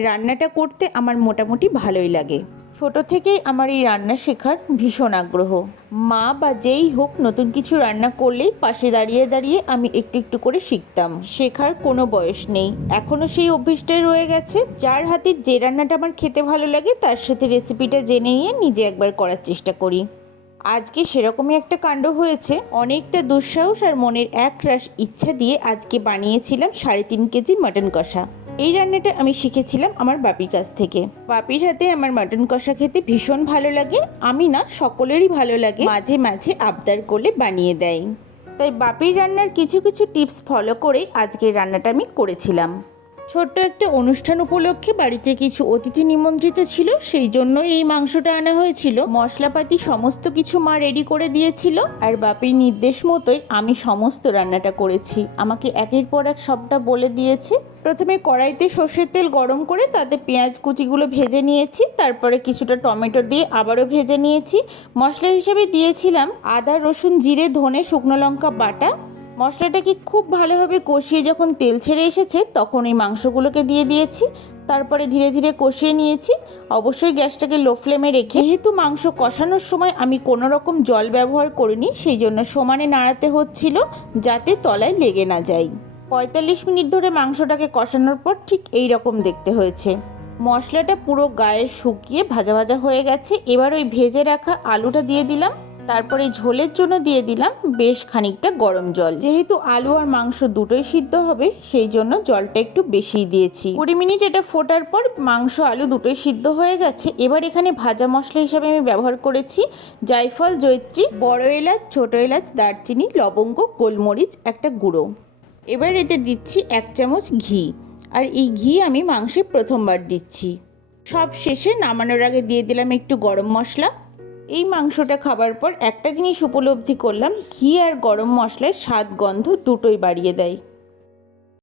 রান্নাটা করতে আমার মোটামুটি ভালোই লাগে। ছোট থেকেই আমার এই রান্না শেখার ভীষণ আগ্রহ। মা বা যেই হোক নতুন কিছু রান্না করলেই পাশে দাঁড়িয়ে দাঁড়িয়ে আমি একটু একটু করে শিখতাম। শেখার কোনো বয়স নেই, এখনও সেই অভ্যেসটাই রয়ে গেছে। যার হাতে যে রান্নাটা আমার খেতে ভালো লাগে তার সাথে রেসিপিটা জেনে নিয়ে নিজে একবার করার চেষ্টা করি। আজকে সেরকমই একটা কাণ্ড হয়েছে। অনেকটা দুঃসাহস আর মনের একরাশ ইচ্ছা দিয়ে আজকে বানিয়েছিলাম 3.5 কেজি মাটন কষা। এই রান্নাটা আমি শিখেছিলাম আমার বাপির কাছ থেকে। বাপির হাতে আমার মাটন কষা খেতে ভীষণ ভালো লাগে। আমি না, সকলেরই ভালো লাগে, মাঝে মাঝে আবদার করলে বানিয়ে দেয়। তাই বাপির রান্নার কিছু কিছু টিপস ফলো করেই আজকের রান্নাটা আমি করেছিলাম। ছোট্ট একটা অনুষ্ঠান উপলক্ষে বাড়িতে কিছু অতিথি নিমন্ত্রিত ছিল, সেই জন্যই এই মাংসটা আনা হয়েছিল। মশলাপাতি সমস্ত কিছু মা রেডি করে দিয়েছিল, আর বাপির নির্দেশ মতোই আমি সমস্ত রান্নাটা করেছি। আমাকে একের পর এক সবটা বলে দিয়েছে। প্রথমে কড়াইতে সর্ষের তেল গরম করে তাতে পেঁয়াজ কুচিগুলো ভেজে নিয়েছি, তারপরে কিছুটা টমেটো দিয়ে আবারও ভেজে নিয়েছি। মশলা হিসেবে দিয়েছিলাম আদা, রসুন, জিরে, ধনে, শুকনো লঙ্কা বাটা। মশলাটাকে খুব ভালোভাবে কষিয়ে যখন তেল ছেড়ে এসেছে তখন এই মাংসগুলোকে দিয়ে দিয়েছি। তারপরে ধীরে ধীরে কষিয়ে নিয়েছি, অবশ্যই গ্যাসটাকে লো ফ্লেমে রেখে। যেহেতু মাংস কষানোর সময় আমি কোনো রকম জল ব্যবহার করিনি, সেই জন্য সমানে নাড়াতে হচ্ছিল যাতে তলায় লেগে না যায়। 45 মিনিট ধরে মাংসটাকে কষানোর পর ঠিক এই রকম দেখতে হয়েছে। মশলাটা পুরো গায়ে শুকিয়ে ভাজা ভাজা হয়ে গেছে। এবার ওই ভেজে রাখা আলুটা দিয়ে দিলাম, তারপরে ঝোলের জন্য দিয়ে দিলাম বেশ খানিকটা গরম জল। যেহেতু আলু আর মাংস দুটোই সিদ্ধ হবে সেই জন্য জলটা একটু বেশিই দিয়েছি। 20 মিনিট এটা ফোটার পর মাংস আলু দুটোই সিদ্ধ হয়ে গেছে। এবার এখানে ভাজা মশলা হিসাবে আমি ব্যবহার করেছি জায়ফল, জয়িত্রী, বড় এলাচ, ছোট এলাচ, দারচিনি, লবঙ্গ, গোলমরিচ, একটা গুঁড়ো। এবার এতে দিচ্ছি 1 চামচ ঘি, আর এই ঘি আমি মাংসে প্রথমবার দিচ্ছি। সব শেষে নামানোর আগে দিয়ে দিলাম একটু গরম মশলা। এই মাংসটা খাবার পর একটা জিনিস উপলব্ধি করলাম, ঘি আর গরম মশলার স্বাদ গন্ধ দুটোই বাড়িয়ে দেয়।